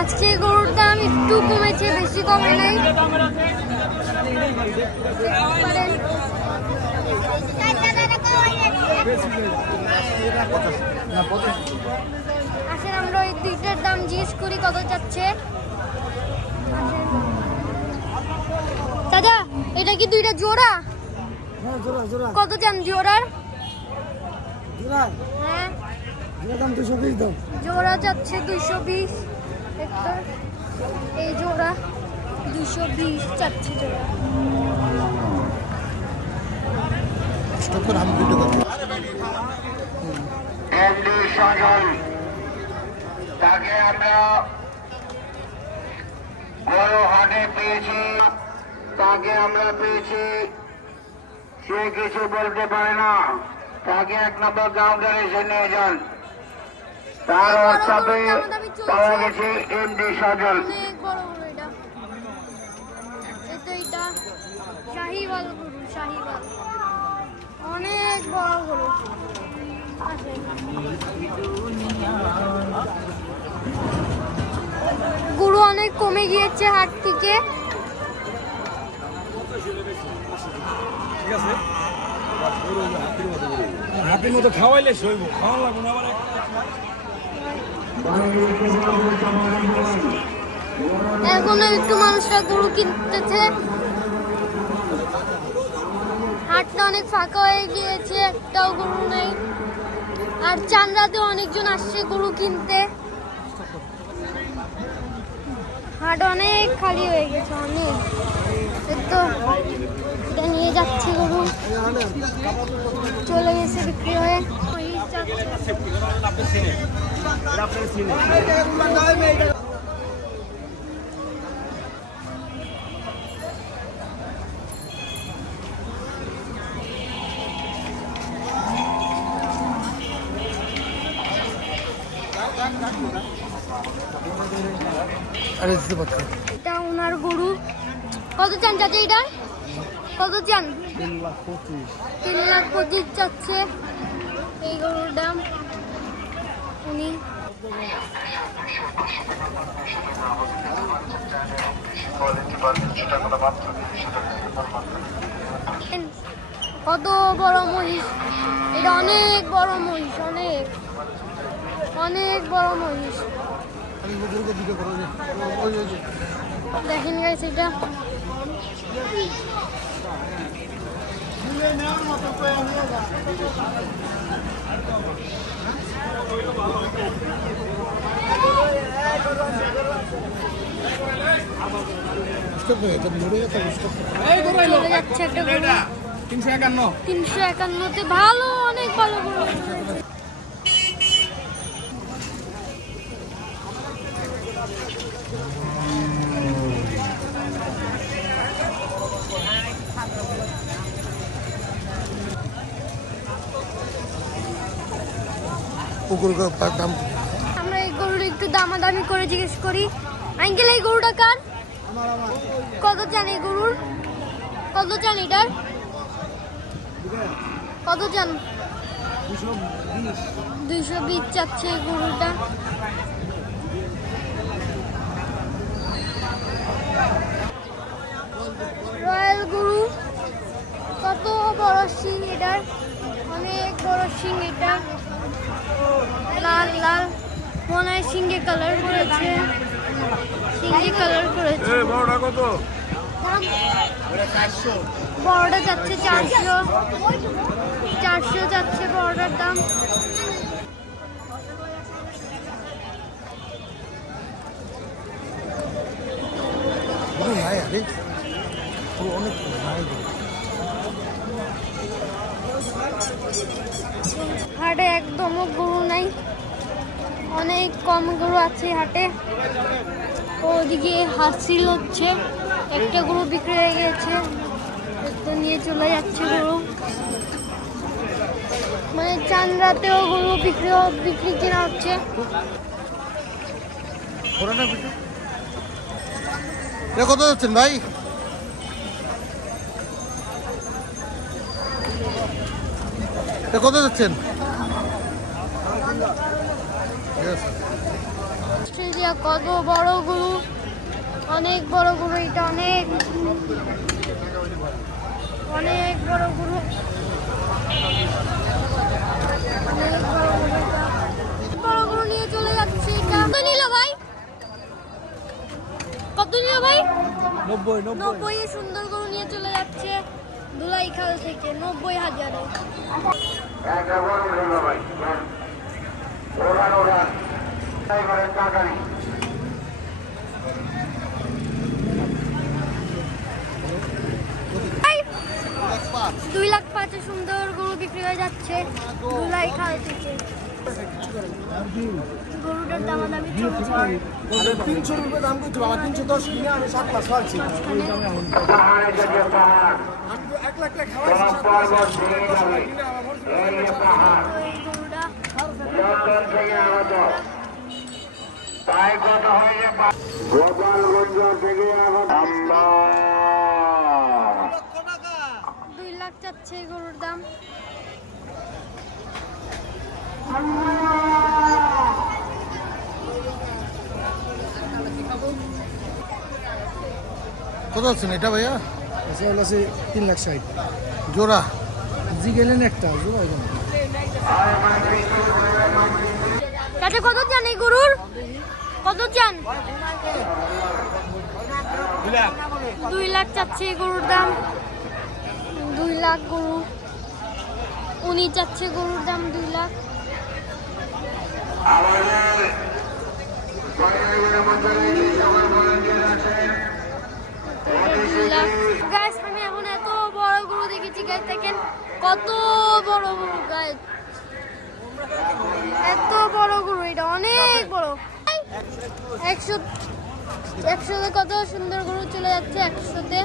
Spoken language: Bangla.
আজকে গরুর দাম একটু কমেছে, বেশি কমে নাই। আসেন আমরা ওই দুইটার দাম জিজ্ঞেস করি কত চাচ্ছে। দাদা এটা কি দুইটা জোড়া? কত চান জোড়ার? হ্যাঁ জোড়া যাচ্ছে 220। এই জোড়া 220 চাচ্ছে জোড়া। তাকে আমরা বড় হাটে পেয়েছি, তাকে আমরা পেয়েছি, সে কিছু বলতে পারে না, তাকে 1 নম্বর কাউন্টারে এসে নিয়ে যান। তার হোয়াটসঅ্যাপে পাওয়া গেছে এমডি সজল। শাহিওয়াল গরু, শাহিওয়াল অনেক বড় গরু। গরু অনেক কমে গিয়েছে হাট থেকে। হাতের মতো খাওয়াইলে সইব, খাওয়া লাগবে না আবার। এখনো একটু মানুষরা গরু কিনতেছে। হাটটা অনেক ফাঁকা হয়ে গিয়েছে, একটাও গরু নেই। আর চান্দ্রাতে অনেকজন আসছে গরু কিনতে। হাট অনেক খালি হয়ে গেছে, অনেক। তো এটা নিয়ে যাচ্ছে গরু, চলে গেছে বিক্রি হয়ে। এটা ওনার গরু। কত চান চাচা এটা? কত চান? 3,25,000 চাচ্ছে এই গরুর দাম। উনি কত বড় মহিষ, এটা অনেক বড় মহিষ, অনেক অনেক বড় মহিষ। দেখেন গাইস এটা যাচ্ছে একটা গরু 351-তে। ভালো, অনেক ভালো গরু। আমরা এই গরুর একটু দামাদামি করে জিজ্ঞেস করি। আঙ্কেল এই গরুটা কার? কত চান এই গরুর? কত চান এটার? কত চান? 220 চাচ্ছে এই গরুটা। রয়্যাল গরু, কত বড় শিং এটার, অনেক বড় শিং এটা। লাল লাল মনে হয় সিঙ্গে কালার করেছে, সিঙ্গে কালার করেছে। বড়টা কত? বড়টা যাচ্ছে 400 যাচ্ছে বড়টার দাম। হাটে একদমও গরু নাই, অনেক কম গরু আছে হাটে। ওদিকে হাসিল হচ্ছে, একটা গরু বিক্রি হয়ে গেছে, তো নিয়ে চলে যাচ্ছে গরু। মানে চান্দ্রাতেও গরু বিক্রি কেনা হচ্ছে। কত যাচ্ছেন ভাই? কত যাচ্ছেন? ঠিক আছে। অস্ট্রেলিয়া কত বড় গরু, অনেক বড় গরু, এটা অনেক অনেক বড় গরু, অনেক বড় গরু এটা। বড় গরু নিয়ে চলে যাচ্ছে এটা। কত নিল ভাই? কত নিল ভাই? 90 এ সুন্দর গরু নিয়ে চলে যাচ্ছে ধুলাইখাল থেকে 90,000-এ। একটা বড় উঠলো ভাই ওড়ান ওড়ান ড্রাইভারের টাকা নেই ভাই, 2,05,000-এ সুন্দর গরু বিক্রি হয়ে যাচ্ছে ধুলাইখাল থেকে। গরুটার দামাদামি চলছে। 300 রুপে দাম করছি বাবা, 310 কিনে আমি 7 মাস পাচ্ছি। পাহাড়ে যেতে পাহাড় আমি 1 লাখ টাকা সব খাওয়াইছি, পর্বত ভেঙে যাবে এই যে পাহাড় তো এই গরুটা লন্ডন থেকে আগত তাই কত হয়েছে গোপালগঞ্জ থেকে আগত 2 লাখ চাচ্ছে এই গরুর দাম। কত আছেন এটা ভাইয়া? আছে হলো 3,60,000 জোড়া? জি গেলেন একটা জোড়া এখানে। চাচা কত চান এই গরুর? কত চান? 2 লাখ চাচ্ছে এই গরুর দাম। 2 লাখ গরু, উনি চাচ্ছে গরুর দাম 2 লাখ। আমাদের গাইস আমি এখন এত বড় গরু দেখেছি গাইস, দেখেন কত বড় গরু গাইস, এত বড় গরু, এটা অনেক বড়। 100-তে কত সুন্দর গরু চলে যাচ্ছে 100-তে।